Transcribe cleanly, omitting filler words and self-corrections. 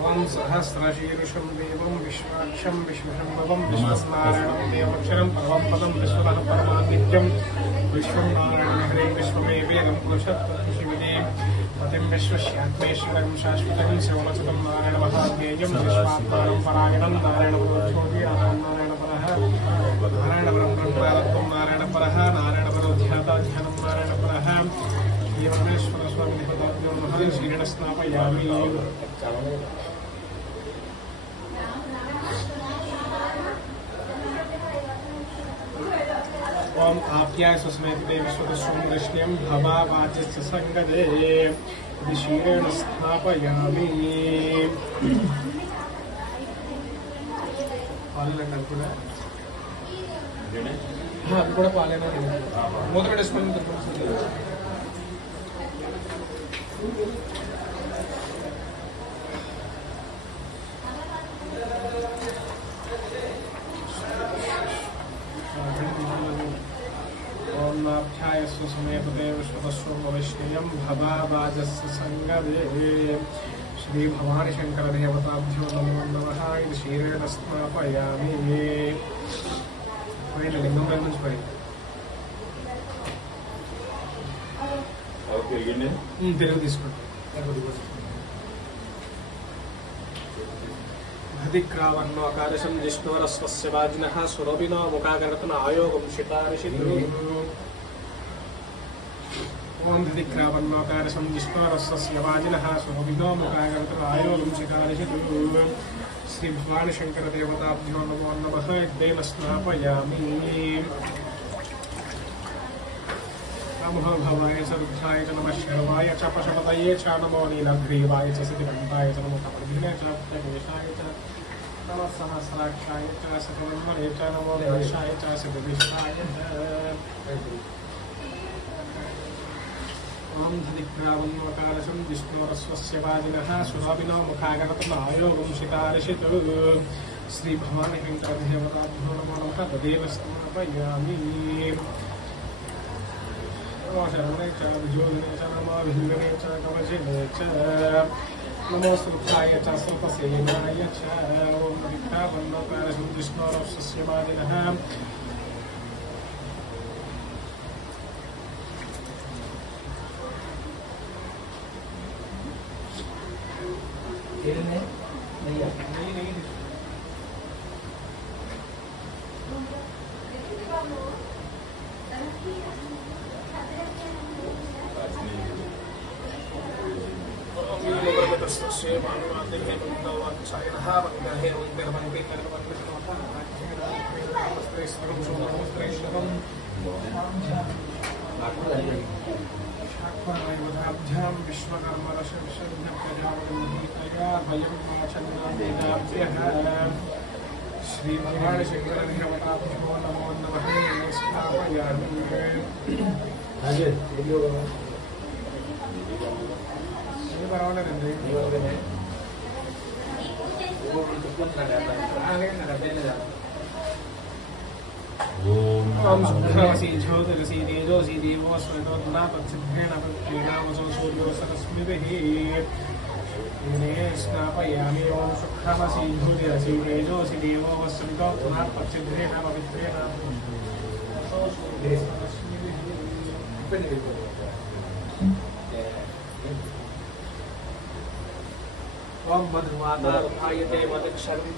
ओम सहस्रशीर्षं देवं विश्वाक्षं विश्वशम्भवं विश्वस्नारायणं देवक्षरं परमं पदं विश्वतः परमादित्यं विश्वं नारायणं हरे विश्वमेवेदं पुरुषत्वशिविने पतिं विश्वस्यात्मेश्वरं शाश्वतं शिवमचतं नारायणमहाज्ञेयं विश्वात्मानं परायणं नारायणपुरोच्छोदीरामं नारायणपरः नारायणपरं ब्रह्मारत्वं नारायणपरः नारायणपरो ध्याता ध्यानं नारायणपरः येवमेश्वरस्वामिपदाभ्यो नमः शीरेण स्नापयामि। ओम आप्याय सुस्मेते विश्वदस्वं दृष्ण्यं भवावाचस्य संगदे शीरेण स्थापयामि। पालेना కూడా అది కూడా పాలేనా మూత పెట్టేసుకొని ओम्नाभ्याय सुसमेपते विश्वतस्वं वैष्णेयं भवावाजस्य संगदे श्री भवानी शंकर देवताभ्यो नमो नमः। ఇది క్షీరేణ స్నాపయామి। పైన లింగం పై నుంచి పై తెలుగు తీసుకోండి। अधिक्रावन्नोकादशं जिष्णोरस्वस्य वाजिनः सुरभिनो मुखागरतन आयोगं शितारिषितु। ओम अधिक्रावन्नोकादशं जिष्णोरस्वस्य वाजिनः सुरभिनो मुखागरतन आयोगं शितारिषितु। श्री भवानी शंकर देवताभ्यो नमो नमः। तेन स्नापयामि। नमो भवाय च रुद्राय च नमः शर्वाय च पशुपतये च नमो नीलग्रीवाय च सिद्धिकण्ठाय च नमो कमलघ्ने च प्रवेशाय च नमः सहस्राक्षाय च सकलन्मने च नमो देशाय च सिद्धिविष्टाय च। ओम धनिक्रावन्नोकादशं जिष्णोरस्वस्य वाजिनः सुरभिनो मुखागरतन आयोगं शितारिषितु। श्री भवानी शंकर देवताभ्यो नमो नमः। तदेव स्नापयामि। शरणे च विजोगिने च नमो भिल्लने च कवचिने च नमो सुखाय च स्वल्पसेनाय च। ओम अधिक्रावन्नोकादशं जिष्णोरस्वस्य वाजिनः श्री भवानी शंकर देवताभ्यो नमो नमः। ओम शुभ्रवसी ज्योतिरसी तेजोसी देवो स्वयं तत्सिद्धेन तत्प्रीणावसो सूर्यो सरस्मिभिः स्नापयामि। ओम शुभ्रवसी ज्योतिरसी तेजोसी देवो वस्मितो तत्सिद्धेन पवित्रेण ओम मधुमाता रूपायते मदक्षरं